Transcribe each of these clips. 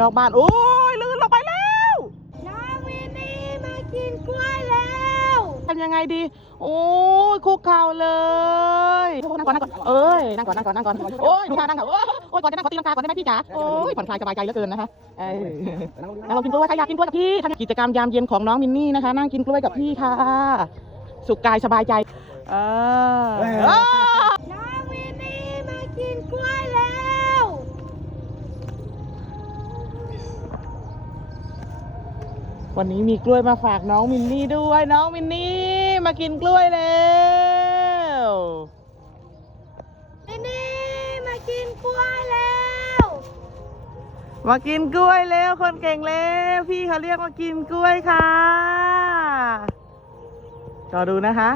นอกบ้านโอ้ยลื่นลงไปแล้วน้องวินนี่มากินกล้วยแล้วทำยังไงดี โอ้ยคุกเข่าเลยนั่งก่อนนั่งก่อนเอ้ยนั่งก่อนนั่งก่อนนั่งก่อนโอ้ยดูท่านั่งก่อนโอ้ยโอ้ยก่อนจะนั่งขอตีลังกาก่อนได้ไหมพี่จ๋าโอ้ยผ่อนคลายสบายใจเหลือเกินนะคะเอ้ยนั่งลองกินกล้วยใครอยากกินกล้วยกับพี่ทำกิจกรรมยามเย็นของน้องมินนี่นะคะ นั่งกินกล้วยกับพี่ค่ะ สุขกายสบายใจเออเออน้องวินนี่มากินกล้วย วันนี้มีกล้วยมาฝากน้องมินนี่ด้วยน้องมินนี่มากินกล้วยแล้ววินนี่มากินกล้วยแล้วมากินกล้วยแล้วคนเก่งแล้วพี่เขาเรียกมากินกล้วยค่ะรอดูนะคะ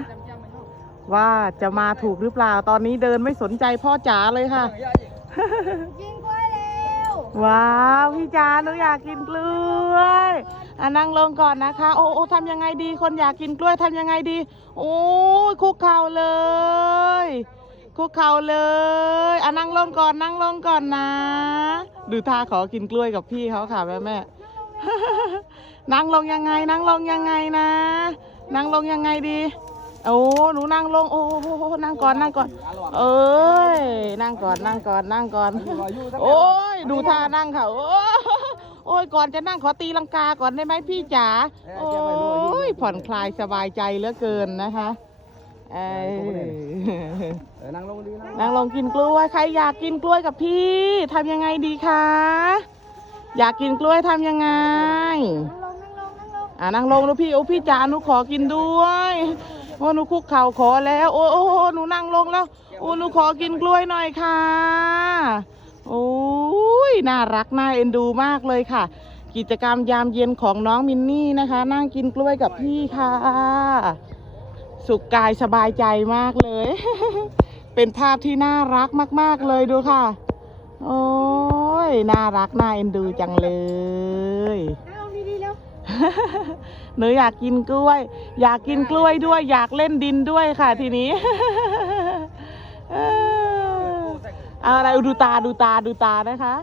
ว่าจะมาถูกหรือเปล่าตอนนี้เดินไม่สนใจพ่อจ๋าเลยค่ะกินกล้วยแล้วว้าวพี่จ๋าหนูอยากกินกล้วย อะนั่งลงก่อนนะคะ โอ้โอ้ทำยังไงดี คนอยากกินกล้วยทำยังไงดี โอ้ยคุกเข่าเลย คุกเข่าเลยอะนั่งลงก่อนนั่งลงก่อนนะ ดูท่าขอกินกล้วยกับพี่เขาค่ะแม่แม่นั่งลงยังไง นั่งลงยังไงนะ นั่งลงยังไงดีโอ้หนูนั่งลง โอ้โหนั่งก่อน นั่งก่อน เอ้ย นั่งก่อน นั่งก่อน นั่งก่อน โอ้ย ดูท่านั่งค่ะ โอ้ โอ้ยก่อนจะนั่งขอตีลังกาก่อนได้ไหมพี่จ๋าโอ้ยผ่อนคลายสบายใจเหลือเกินนะคะเอ้ยนั่งลงดีนะนั่งลงกินกล้วยใครอยากกินกล้วยกับพี่ทำยังไงดีคะอยากกินกล้วยทำยังไงนั่งลงนั่งลงนั่งลงอ่านั่งลงนะพี่โอ้พี่จ๋าหนูขอกินด้วยว่าหนูคุกเข่าขอแล้วโอ้โอ้โอ้หนูนั่งลงแล้วโอ้หนูขอกินกล้วยหน่อยค่ะ โอ้ยน่ารักน่าเอ็นดูมากเลยค่ะ กิจกรรมยามเย็นของน้องมินนี่นะคะ นั่งกินกล้วยกับพี่ค่ะ สุขกายสบายใจมากเลย เป็นภาพที่น่ารักมาก ๆเลยดูค่ะ โอ้ยน่ารักน่าเอ็นดูจังเลยนั่งลงดีๆแล้วหนูอยากกินกล้วย อยากกินกล้วยด้วย อยากเล่นดินด้วยค่ะทีนี้เออ เอาอะไรดูตาดูตาดูตานะคะ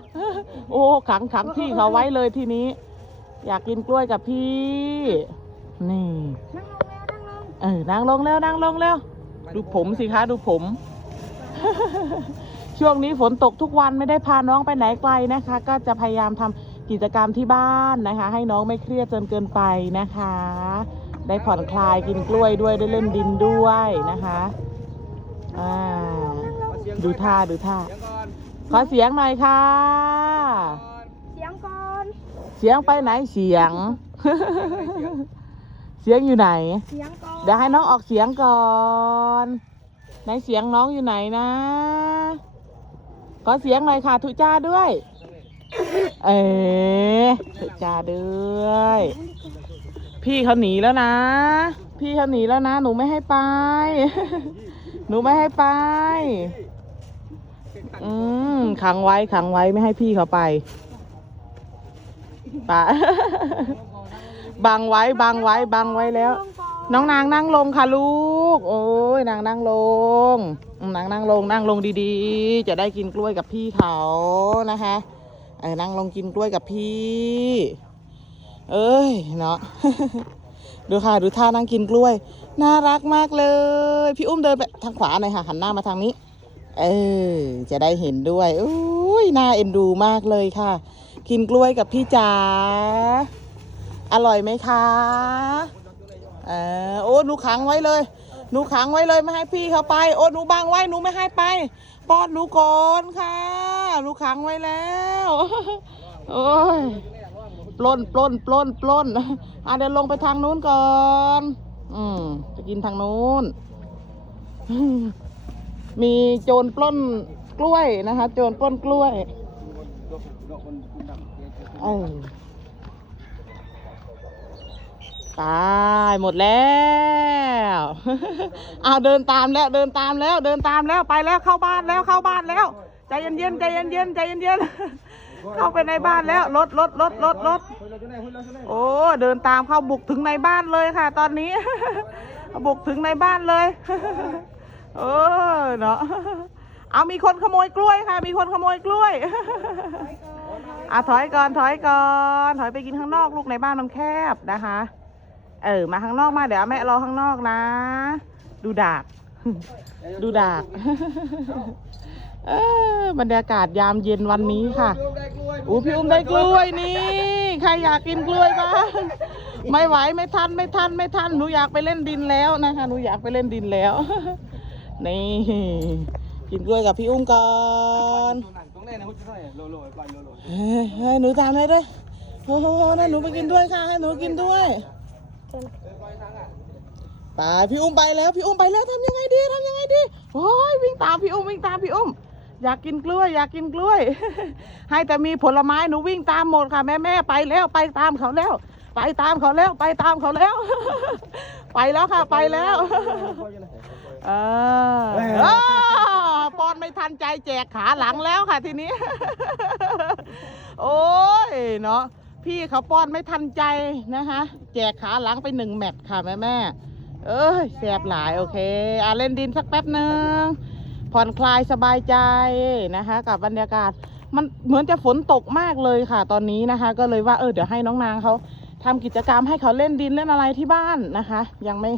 โอ้ขังขังพี่เขาไว้เลยทีนี้ อยากกินกล้วยกับพี่ นี่นั่งลงแล้วนั่งลงเออนั่งลงแล้วนั่งลงแล้ว ดูผมสิคะดูผม ช่วงนี้ฝนตกทุกวันไม่ได้พาน้องไปไหนไกลนะคะ ก็จะพยายามทำกิจกรรมที่บ้านนะคะ ให้น้องไม่เครียดจนเกินไปนะคะ ได้ผ่อนคลายกินกล้วยด้วยได้เล่นดินด้วยนะคะอ่า ดูท่าดูท่าเดี๋ยวก่อนขอเสียงหน่อยค่ะเสียงก่อน เสียงไปไหนเสียง เสียงอยู่ไหน เสียงก่อนเดี๋ยวให้น้องออกเสียงก่อน ไหนเสียงน้องอยู่ไหนนะ ขอเสียงหน่อยค่ะทุจ้าด้วย เอ๋ทุจ้าด้วย พี่เขาหนีแล้วนะ พี่เขาหนีแล้วนะ หนูไม่ให้ไป หนูไม่ให้ไป อืมขังไว้ขังไว้ไม่ให้พี่เขาไปปะ บังไว้บังไว้บังไว้แล้ว น้องนางนั่งลงค่ะลูก โอ้ยนางนั่งลงอืมนางนั่งลงนั่งลงดีๆ จะได้กินกล้วยกับพี่เขานะคะเออนั่งลงกินกล้วยกับพี่ เอ้ยเนาะดูค่ะดูท่านั่งกินกล้วย น่ารักมากเลย พี่อุ้มเดินไปทางขวาหน่อยค่ะหันหน้ามาทางนี้ เออ จะได้เห็นด้วยอุ้ยน่าเอ็นดูมากเลยค่ะ กินกล้วยกับพี่จ๋าอร่อยไหมคะเออโอ้หนูขังไว้เลย หนูขังไว้เลยไม่ให้พี่เขาไป โอ้หนูบังไว้หนูไม่ให้ไปป้อนหนูก่อนค่ะหนูขังไว้แล้วโอ้ยปล้นปล้นปล้นปล้นอะเดี๋ยวลงไปทางนู้นก่อน อืมจะกินทางนู้น มีโจรปล้นกล้วยนะคะ โจรปล้นกล้วยเออตายหมดแล้ว เอาเดินตามแล้วเดินตามแล้ว เดินตามแล้วไปแล้วเข้าบ้านแล้วเข้าบ้านแล้ว ใจเย็นๆใจเย็นๆใจเย็นๆเข้าไปในบ้านแล้วรถรถรถรถรถโอ้เดินตามเข้าบุกถึงในบ้านเลยค่ะ ตอนนี้ บุกถึงในบ้านเลย เออเนาะเอามีคนขโมยกล้วยค่ะ มีคนขโมยกล้วยอะถอยก่อนถอยก่อนถอยไปกินข้างนอกลูกในบ้านมันแคบนะคะ เออมาข้างนอกมาเดี๋ยวแม่รอข้างนอกนะ ดูดาก ดูดากเออบรรยากาศยามเย็นวันนี้ค่ะอู้พี่อุ้มได้กล้วยนี่ใครอยากกินกล้วยบ้างไม่ไหวไม่ทันไม่ทันไม่ทันหนูอยากไปเล่นดินแล้วนะคะหนูอยากไปเล่นดินแล้ว นี่กินกล้วยกับพี่อุ้มก่อนตรงไหนนะหุ่นตรงไหนโลโลปล่อยโลโลเฮ้ยเฮ้ยหนูตามเลยด้วยโอ้โหนั่นหนูไปกินด้วยค่ะให้หนูกินด้วยไปพี่อุ้มไปแล้วพี่อุ้มไปแล้วทำยังไงดีทำยังไงดีโอ้ยวิ่งตามพี่อุ้มวิ่งตามพี่อุ้มอยากกินกล้วยอยากกินกล้วย ให้แต่มีผลไม้หนูวิ่งตามหมดค่ะแม่แม่ไปแล้วไปตามเขาแล้ว ไปตามเขาแล้วไปตามเขาแล้ว ไปแล้วค่ะไปแล้ว เออเออปอนไม่ทันใจแจกขาหลังแล้วค่ะทีนี้ โอ้ยเนาะพี่เขาป้อนไม่ทันใจนะคะ แจกขาหลังไปหนึ่งแมตช์ค่ะแม่แม่ๆเอ้ยแสบหลายโอเคอะเล่นดินสักแป๊บหนึ่งผ่อนคลายสบายใจนะคะ กับบรรยากาศมันเหมือนจะฝนตกมากเลยค่ะ ตอนนี้นะคะ ก็เลยว่าเออเดี๋ยวให้น้องนางเขาทำกิจกรรมให้เขาเล่นดินเล่นอะไรที่บ้านนะคะ ยังไม่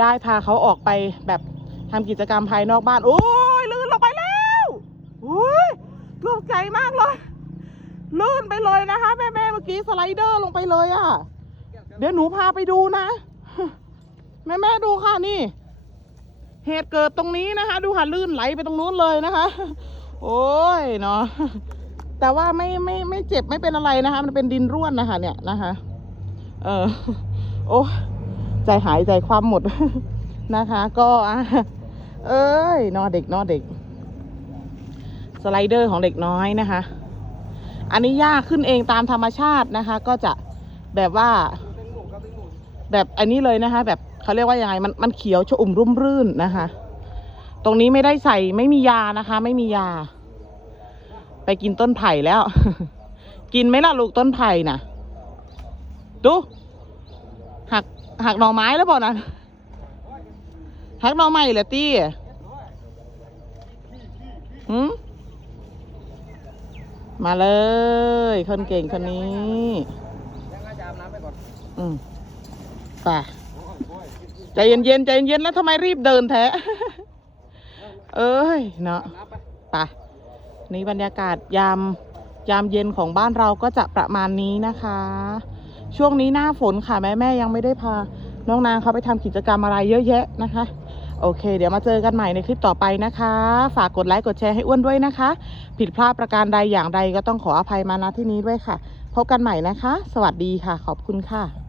ได้พาเขาออกไปแบบ ทำกิจกรรมภายนอกบ้าน โอ้ยลื่นลงไปแล้วโอ้ยตกใจมากเลย ลื่นไปเลยนะคะแม่แม่เมื่อกี้สไลเดอร์ลงไปเลยอะ่ะ เดี๋ยวหนูพาไปดูนะ แม่แม่ดูค่ะนี่ เหตุเกิดตรงนี้นะคะ ดูค่ะลื่นไหลไปตรงนู้นเลยนะคะ โอ้ยเนาะแต่ว่าไม่ไม่ไม่เจ็บไม่เป็นอะไรนะคะ มันเป็นดินร่วนนะคะ เนี่ยนะคะ เออโอ้ใจหายใจความหมดนะคะ ก็อะ เอ้ยนอเด็กนอเด็ก สไลเดอร์ของเด็กน้อยนะคะ อันนี้หญ้าขึ้นเองตามธรรมชาตินะคะ ก็จะแบบว่า แบบอันนี้เลยนะคะ แบบเขาเรียกว่ายังไงมันมันเขียวชอุ่มรุ่มรื่นนะคะ ตรงนี้ไม่ได้ใส่ไม่มียานะคะ ไม่มียา ไปกินต้นไผ่แล้ว กินไหมล่ะลูกต้นไผ่น่ะ ดูหักหักหน่อไม้แล้วเปล่านะ หักหน่อไม้เหรอตี้หืมมาเลย คนเก่งคนนี้ยังอาจารย์น้ำไปก่อนอืมป่ะใจเย็นใจเย็นแล้วทำไมรีบเดินแท้ เอ้ย เนาะไปไป่ะนี่บรรยากาศยามยามเย็นของบ้านเราก็จะประมาณนี้นะคะ ช่วงนี้หน้าฝนค่ะแม่แม่ยังไม่ได้พา น้องนางเขาไปทำกิจกรรมอะไรเยอะแยะนะคะ โอเค เดี๋ยวมาเจอกันใหม่ในคลิปต่อไปนะคะ ฝากกดไลค์กดแชร์ให้อ้วนด้วยนะคะ ผิดพลาดประการใดอย่างใดก็ต้องขออภัยมาณที่นี้ด้วยค่ะ พบกันใหม่นะคะ สวัสดีค่ะ ขอบคุณค่ะ